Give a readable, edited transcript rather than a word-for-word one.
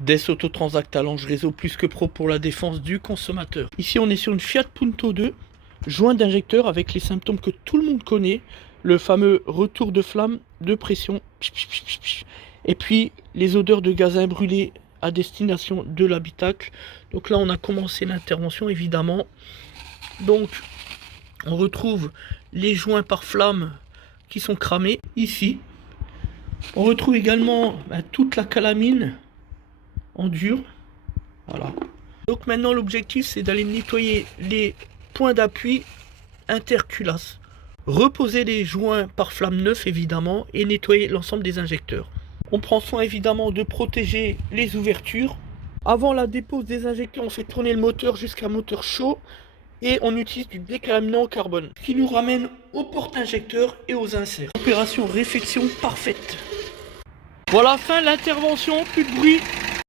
Des Autotransact à Lange Réseau plus que pro pour la défense du consommateur. Ici on est sur une Fiat Punto 2, joint d'injecteur avec les symptômes que tout le monde connaît, le fameux retour de flamme, de pression, et puis les odeurs de gazin brûlé à destination de l'habitacle. Donc là on a commencé l'intervention évidemment. Donc on retrouve les joints par flamme qui sont cramés ici. On retrouve également toute la calamine en dur. Voilà. Donc maintenant l'objectif c'est d'aller nettoyer les points d'appui interculasse, reposer les joints par flamme neufs évidemment et nettoyer l'ensemble des injecteurs. On prend soin évidemment de protéger les ouvertures. Avant la dépose des injecteurs, on fait tourner le moteur jusqu'à moteur chaud et on utilise du décalaminant au carbone, ce qui nous ramène aux porte-injecteurs et aux inserts. Opération réfection parfaite. Voilà, fin de l'intervention, plus de bruit.